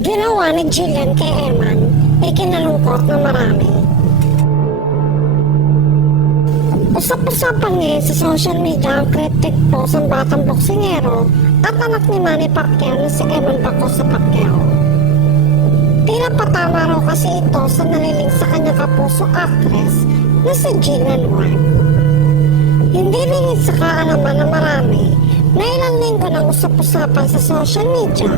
ginawa ni Jillian kay Eman ay kinalungkot na marami. Usap-usapan ngayon sa social media ang cryptic post ng batang boksingero at anak ni Manny Pacquiao na si Eman Bacosa Pacquiao. Tila patama raw kasi ito sa naliling sa kanyang kapuso actress na si Jillian Wang. Hindi rin sa kaalaman na marami na ilang linggo ng usap-usapan sa social media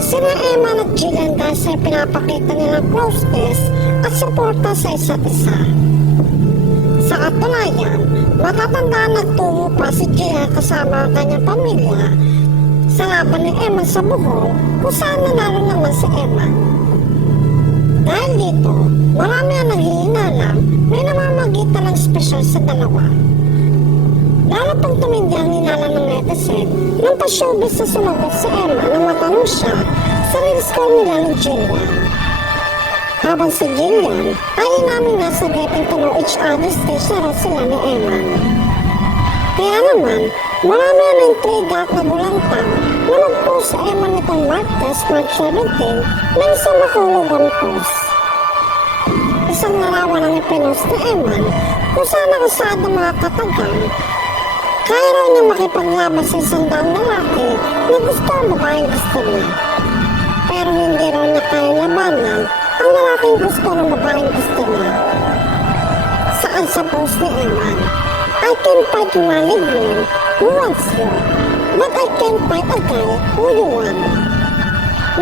sina Eman at Jillian dahil sa pinapakita nilang closeness at suporta sa isa't isa. Sa katunayan, matatandaan nagtungo pa si Jillian kasama ang kanyang pamilya sa laban ni Eman sa Bohol kung saan nanalo naman si Eman. Dahil dito, marami ang naghihinala may namamagitan ng espesyal sa dalawa. Lalo pang tumindi ang hinala ng netizen nang pa-showbiz sa sumagot si Eman nang matanong siya sa reels call nila ni Jillian. Habang si Jillian ay inamin na sa getting to know each other stage na raw sila ni Eman. Kaya naman, marami ang intriga at nagulantang na mag-post sa Eman nitong Martes, March 17 na isang makulugang post. Isang larawan ang ipinost ni Eman kung saan nakasad ng mga katagang kaya raw niya makipaglaban sa isang daang lalaki na gusto ang babaeng gusto niya. Pero hindi raw niya kaya labanan ang lalaking gusto ng babaeng gusto niya. Saan sa post ni Eman, I can fight you while living who wants you, but I can't fight a guy who you want.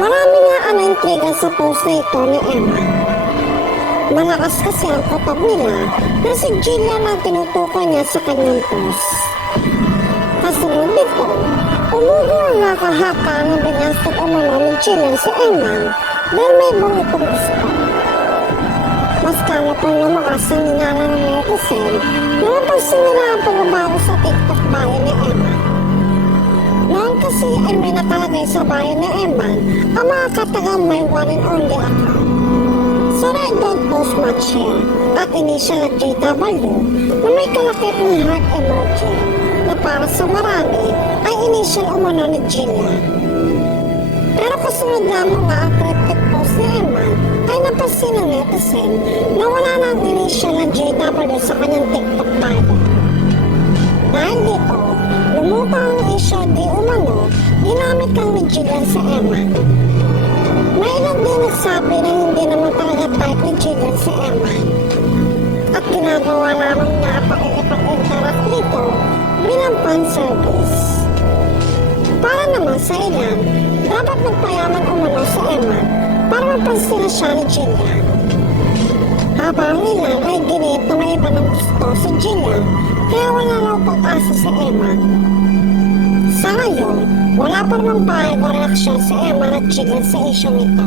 Marami nga ang intriga sa post na ito ni Eman. Malakas kasi ang kotab nila na si Jillian ang tinutukoy niya sa kanyang post. Kasunod nito, umugo ang nakahaka ng binasted umano ni Jillian si Eman dahil may bungitong gusto. Mas kaya pang lumakas ang hinala ng netizen na napansin nila ang pagbabago sa TikTok bio ni Eman. Noon kasi ay may nakalagay sa bio ni Eman ang mga katagang may one and only account. So I don't post much here at initial at JW na may kalakip ng heart emoji na para sa marami ay initial umano ni Jillian. Pero kasunod lamang nga ang cryptic post ni Eman ay napansin ng netizen na wala na ang initial na JW sa kanyang TikTok bio. Dahil dito, lumutang ang issue di umano ginamit kang ni Jillian sa Eman. May ilang din nagsabi na hindi naman talaga type ni Jillian si Eman at ginagawa lamang niya pakikipag-interact dito bilang fan service. Para naman sa ilan, dapat magpayaman umano si Eman para mapansin na siya ni Jillian. Habang ilan ay ginit na may iba ng gusto si Jillian kaya wala raw pag-asa si Eman. Sa ngayon, wala pa namang pahayag o reaksyon si Eman at Jillian sa issue nito.